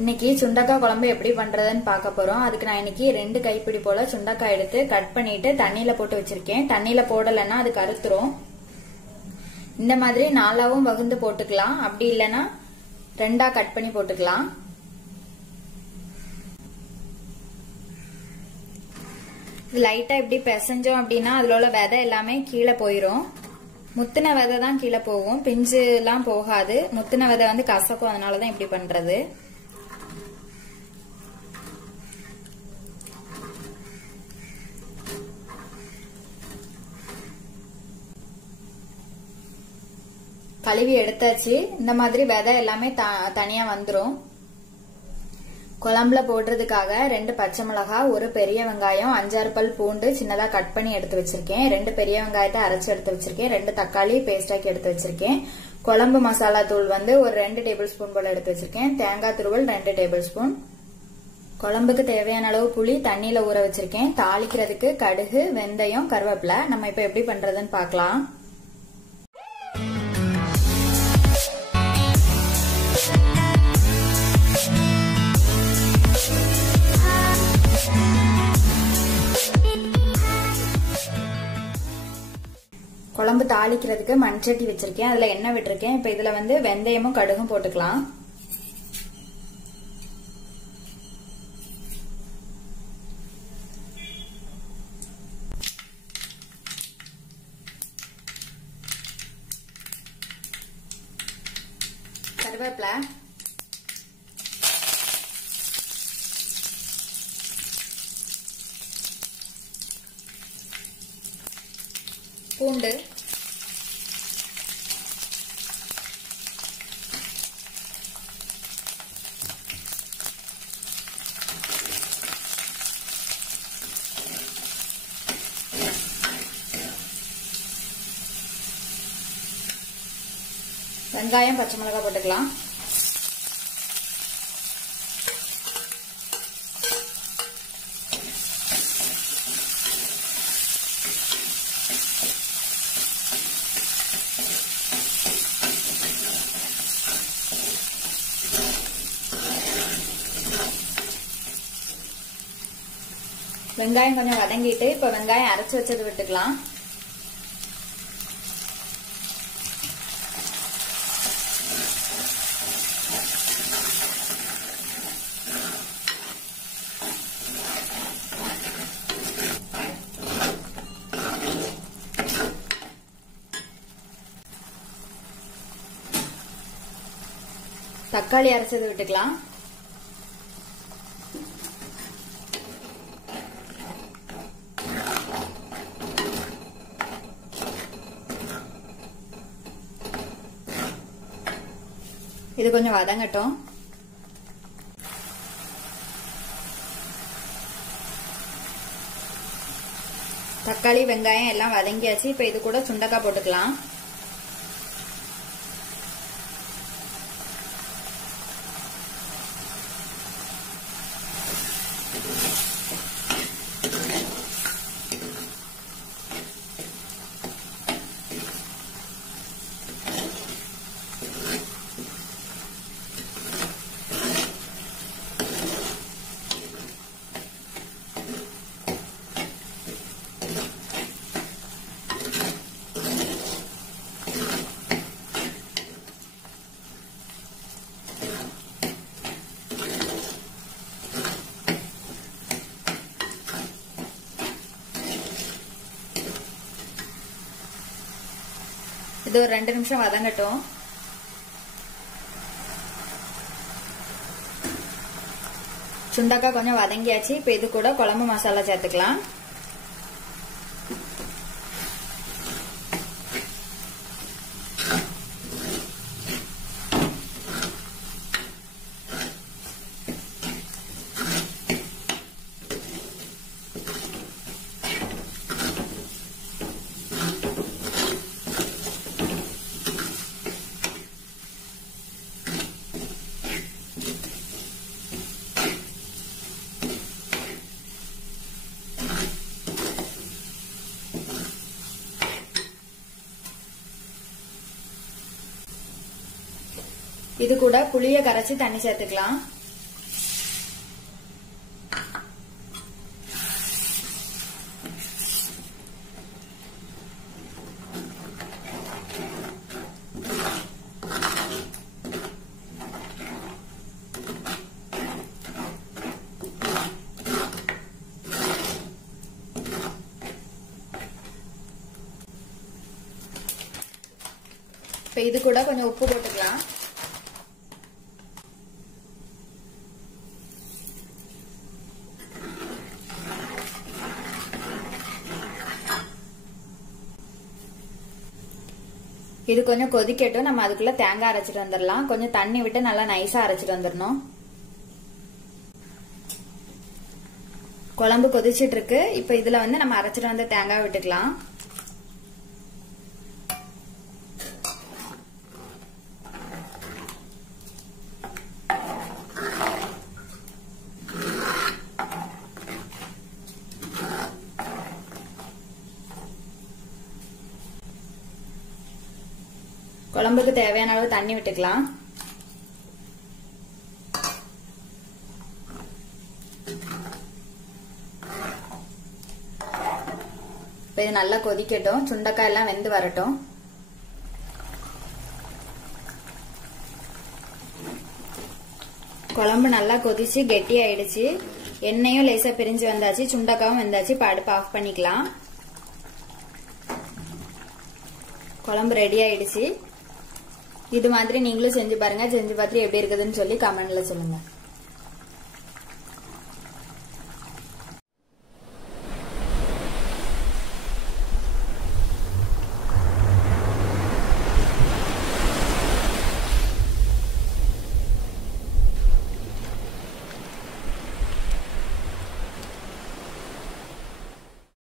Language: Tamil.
இன்னைக்கு சுண்டக்காய் குழம்பு எப்படி பண்றதுன்னு பார்க்க போறோம். அதுக்கு நான் இன்னைக்கு 2 கைப்பிடி போல சுண்டக்காய் எடுத்து கட் பண்ணிட்டு தண்ணியில போட்டு வச்சிருக்கேன். தண்ணியில போடலைன்னா அது கருத்துரும். இந்த மாதிரி 4ஆவும் வகுந்து போட்டுக்கலாம். அப்படி இல்லைன்னா 2ஆ கட் பண்ணி போட்டுக்கலாம். லைட்டா இப்படி பிசைஞ்சோம் அப்படின்னா அதுல உள்ள விதை எல்லாமே கீழே போயிரும். முத்தின விதை தான் கீழே போகும், பிஞ்சு எல்லாம் போகாது. முத்தின விதை வந்து கசக்கும், அதனாலதான் இப்படி பண்றது. கழுவி எடுத்தாச்சு. இந்த மாதிரி விதை எல்லாமே தனியா வந்துரும். குழம்புல போடுறதுக்காக 2 பச்சை மிளகாய், 1 பெரிய வெங்காயம், 5-6 பல் பூண்டு சின்னதா கட் பண்ணி எடுத்து வச்சிருக்கேன். 2 பெரிய வெங்காயத்தை அரைச்சு எடுத்து வச்சிருக்கேன். 2 தக்காளி பேஸ்டாக்கி எடுத்து வச்சிருக்கேன். குழம்பு மசாலா தூள் வந்து ஒரு 2 டேபிள் ஸ்பூன் போல எடுத்து வச்சிருக்கேன். தேங்காய் துருவல் 2 டேபிள் ஸ்பூன். குழம்புக்கு தேவையான அளவு புளி தண்ணியில ஊற வச்சிருக்கேன். தாளிக்கிறதுக்கு கடுகு, வெந்தயம், கருவேப்பிலை. நம்ம இப்ப எப்படி பண்றதுன்னு பார்க்கலாம். குழம்பு தாளிக்கிறதுக்கு மண்சட்டி வச்சிருக்கேன். அதுல எண்ணெய் விட்டுருக்கேன். இப்ப இதுல வந்து வெந்தயமும் கடுகும் போட்டுக்கலாம். கருவேப்பிலை, பூண்டு, வெங்காயம், பச்சை மிளகாய் போட்டுக்கலாம். வெங்காயம் கொஞ்சம் வதங்கிட்டு இப்ப வெங்காயம் அரைச்சு வச்சது விட்டுக்கலாம். தக்காளி அரைச்சது விட்டுக்கலாம். இது கொஞ்சம் வதங்கட்டும். தக்காளி வெங்காயம் எல்லாம் வதங்கியாச்சு. இப்ப இது கூட சுண்டக்காய் போட்டுக்கலாம். இது ஒரு 2 நிமிஷம் வதங்கட்டும். சுண்டக்காய் கொஞ்சம் வதங்கியாச்சு. இப்ப இது கூட குழம்பு மசாலா சேர்த்துக்கலாம். இது கூட புளிய கரைச்சி தண்ணி சேர்த்துக்கலாம். இது கூட கொஞ்சம் உப்பு போட்டுக்கலாம். இது கொஞ்சம் கொதிக்கட்டும். நம்ம அதுக்குள்ள தேங்காய் அரைச்சிட்டு வந்துடலாம். கொஞ்சம் தண்ணி விட்டு நல்லா நைஸா அரைச்சிட்டு வந்துடணும். குழம்பு கொதிச்சிட்டு இருக்கு. இப்ப இதுல வந்து நம்ம அரைச்சிட்டு வந்த தேங்காய் விட்டுக்கலாம். குழம்புக்கு தேவையான அளவு தண்ணி விட்டுக்கலாம். இது நல்லா கொதிக்கட்டும். சுண்டைக்காய் எல்லாம் வெந்து வரட்டும். குழம்பு நல்லா கொதிச்சு கெட்டி ஆயிடுச்சு. எண்ணெயும் லேசா பிரிஞ்சு வந்தாச்சு. சுண்டைக்காயும் வெந்தாச்சு. இப்ப அடுப்பு ஆஃப் பண்ணிக்கலாம். குழம்பு ரெடி ஆயிடுச்சு. இது மாதிரி நீங்களும் செஞ்சு பாருங்க. செஞ்சு பார்த்துட்டு எப்படி இருக்குதுன்னு சொல்லி கமெண்ட்ல சொல்லுங்க.